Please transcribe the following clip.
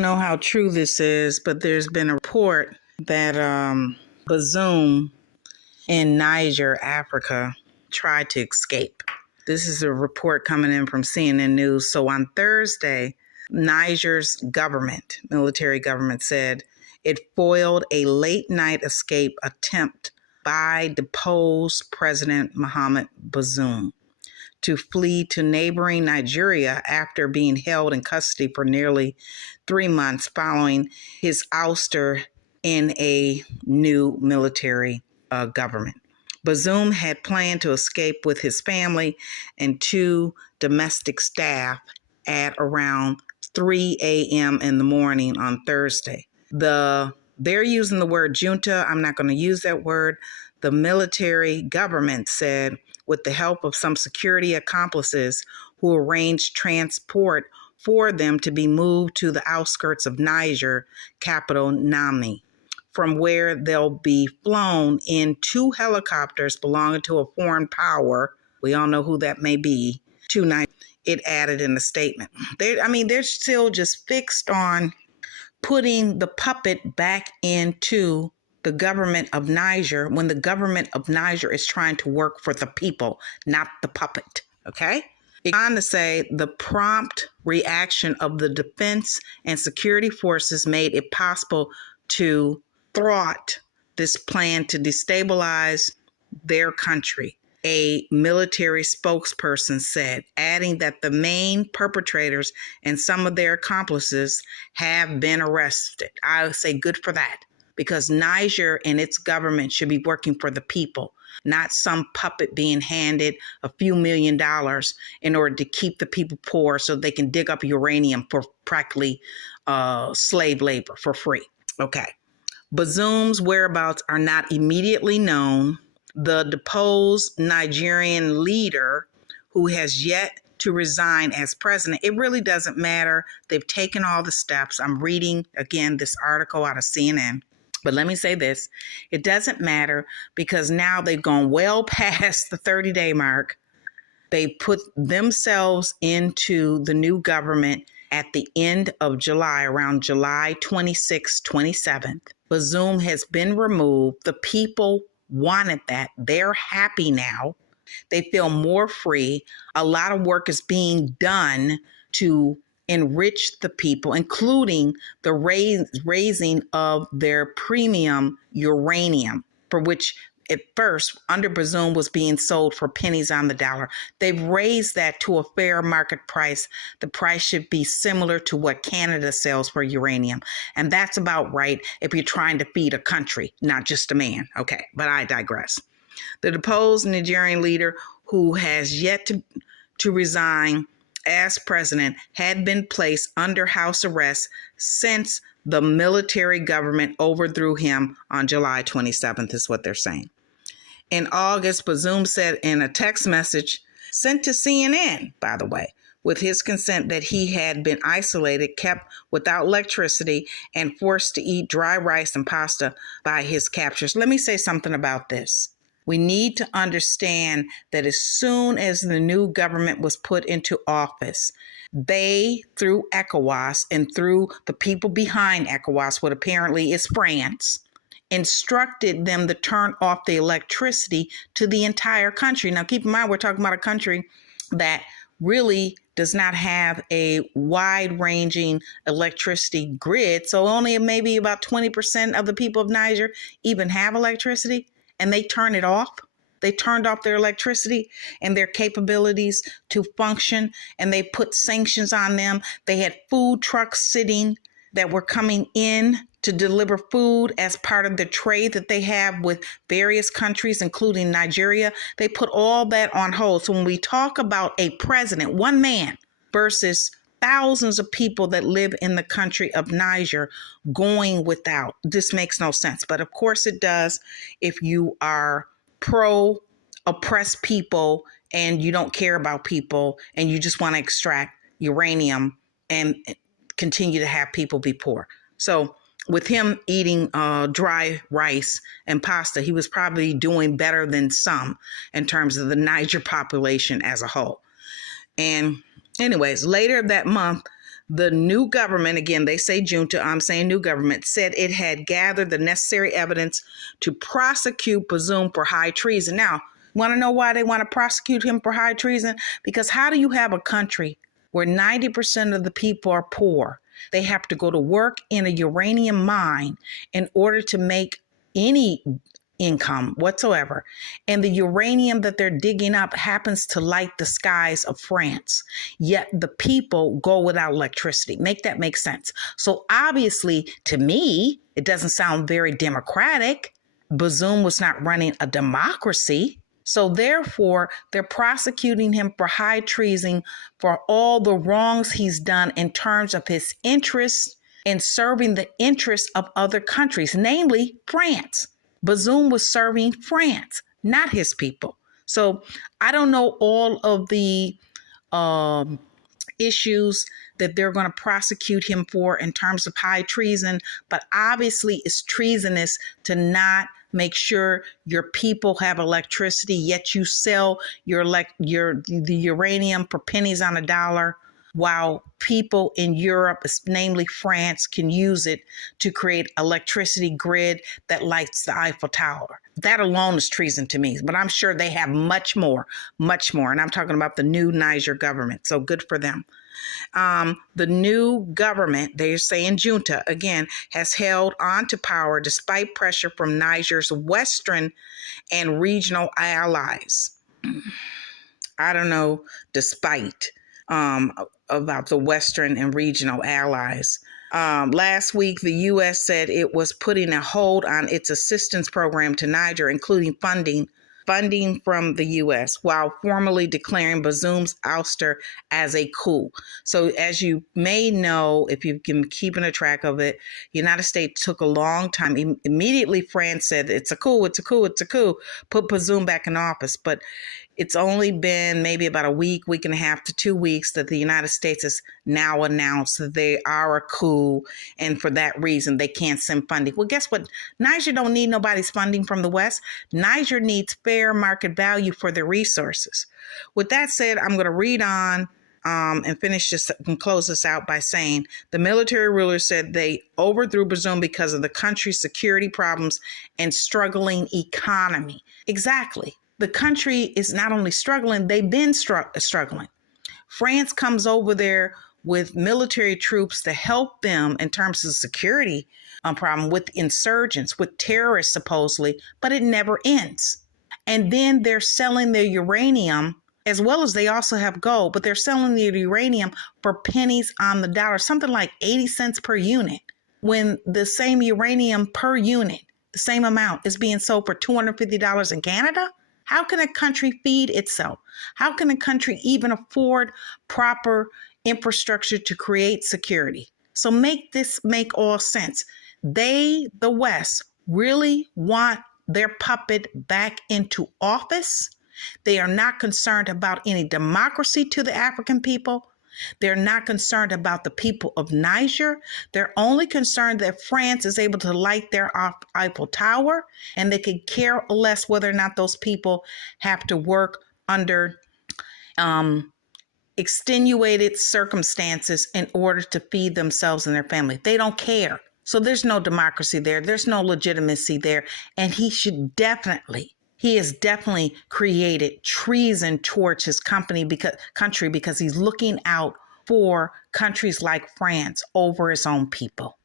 don't know how true this is, but there's been a report that Bazoum in Niger, Africa, tried to escape. This is a report coming in from CNN News. So on Thursday, Niger's government, military government, said it foiled a late-night escape attempt by deposed President Mohamed Bazoum to flee to neighboring Nigeria after being held in custody for nearly 3 months following his ouster in a new military government. Bazoum had planned to escape with his family and 2 domestic staff at around 3 a.m. in the morning on Thursday. They're using the word junta. I'm not going to use that word. The military government said, with the help of some security accomplices who arranged transport for them to be moved to the outskirts of Niger, capital Niamey, from where they'll be flown in 2 helicopters belonging to a foreign power. We all know who that may be. 2 nights, it added in the statement. They're still just fixed on putting the puppet back into the government of Niger when the government of Niger is trying to work for the people, not the puppet, okay? It goes on to say the prompt reaction of the defense and security forces made it possible to thwart this plan to destabilize their country, a military spokesperson said, adding that the main perpetrators and some of their accomplices have been arrested. I would say good for that, because Niger and its government should be working for the people, not some puppet being handed a few $1 million in order to keep the people poor so they can dig up uranium for practically slave labor for free. Okay. Bazoum's whereabouts are not immediately known. The deposed Nigerian leader, who has yet to resign as president, it really doesn't matter. They've taken all the steps. I'm reading, again, this article out of CNN. But let me say this, it doesn't matter because now they've gone well past the 30-day mark. They put themselves into the new government at the end of July, around July 26th, 27th. Bazoum has been removed. The people wanted that. They're happy now. They feel more free. A lot of work is being done to enrich the people, including the raising of their premium uranium, for which at first under Bazoum was being sold for pennies on the dollar. They've raised that to a fair market price. The price should be similar to what Canada sells for uranium. And that's about right if you're trying to feed a country, not just a man. Okay, but I digress. The deposed Nigerian leader, who has yet to resign as president, had been placed under house arrest since the military government overthrew him on July 27th, is what they're saying. In August, Bazoum said in a text message sent to CNN, by the way, with his consent, that he had been isolated, kept without electricity, and forced to eat dry rice and pasta by his captors. Let me say something about this. We need to understand that as soon as the new government was put into office, they, through ECOWAS and through the people behind ECOWAS, what apparently is France, instructed them to turn off the electricity to the entire country. Now, keep in mind, we're talking about a country that really does not have a wide-ranging electricity grid. So only maybe about 20% of the people of Niger even have electricity, and they turn it off. They turned off their electricity and their capabilities to function, and they put sanctions on them. They had food trucks sitting that were coming in to deliver food as part of the trade that they have with various countries, including Nigeria. They put all that on hold. So when we talk about a president, one man versus thousands of people that live in the country of Niger going without, this makes no sense. But of course it does if you are pro-oppressed people and you don't care about people and you just want to extract uranium and continue to have people be poor. So with him eating dry rice and pasta, he was probably doing better than some in terms of the Niger population as a whole. And anyways, later that month, The new government, again, they say junta, I'm saying new government, said it had gathered the necessary evidence to prosecute Bazoum for high treason. Now, want to know why they want to prosecute him for high treason? Because how do you have a country where 90% of the people are poor? They have to go to work in a uranium mine in order to make any income whatsoever. And the uranium that they're digging up happens to light the skies of France. Yet the people go without electricity. Make that make sense. So obviously, to me, it doesn't sound very democratic. Bazoum was not running a democracy. So therefore, they're prosecuting him for high treason for all the wrongs he's done in terms of his interests in serving the interests of other countries, namely France. Bazoum was serving France, not his people. So I don't know all of the issues that they're going to prosecute him for in terms of high treason, but obviously it's treasonous to not make sure your people have electricity, yet you sell the uranium for pennies on a dollar, while people in Europe, namely France, can use it to create electricity grid that lights the Eiffel Tower. That alone is treason to me, but I'm sure they have much more. And I'm talking about the new Niger government, so good for them. The new government, they're saying junta, again, has held on to power despite pressure from Niger's Western and regional allies. I don't know, despite about the Western and regional allies. Last week, the U.S. said it was putting a hold on its assistance program to Niger, including funding from the U.S., while formally declaring Bazoum's ouster as a coup. So as you may know, if you've been keeping a track of it, the United States took a long time. Immediately, France said, it's a coup, put Bazoum back in office. But it's only been maybe about a week and a half to 2 weeks that the United States has now announced that they are a coup, and for that reason, they can't send funding. Well, guess what? Niger don't need nobody's funding from the West. Niger needs fair market value for their resources. With that said, I'm going to read on and finish this and close this out by saying the military rulers said they overthrew Bazoum because of the country's security problems and struggling economy. Exactly. The country is not only struggling, they've been struggling. France comes over there with military troops to help them in terms of security problem with insurgents, with terrorists supposedly, but it never ends. And then they're selling their uranium, as well as they also have gold, but they're selling the uranium for pennies on the dollar, something like 80 cents per unit, when the same uranium per unit, the same amount, is being sold for $250 in Canada. How can a country feed itself? How can a country even afford proper infrastructure to create security? So make this make all sense. They, the West, really want their puppet back into office. They are not concerned about any democracy to the African people. They're not concerned about the people of Niger. They're only concerned that France is able to light their Eiffel Tower, and they could care less whether or not those people have to work under extenuated circumstances in order to feed themselves and their family. They don't care. So there's no democracy there. There's no legitimacy there. And he has definitely created treason towards his country because he's looking out for countries like France over his own people.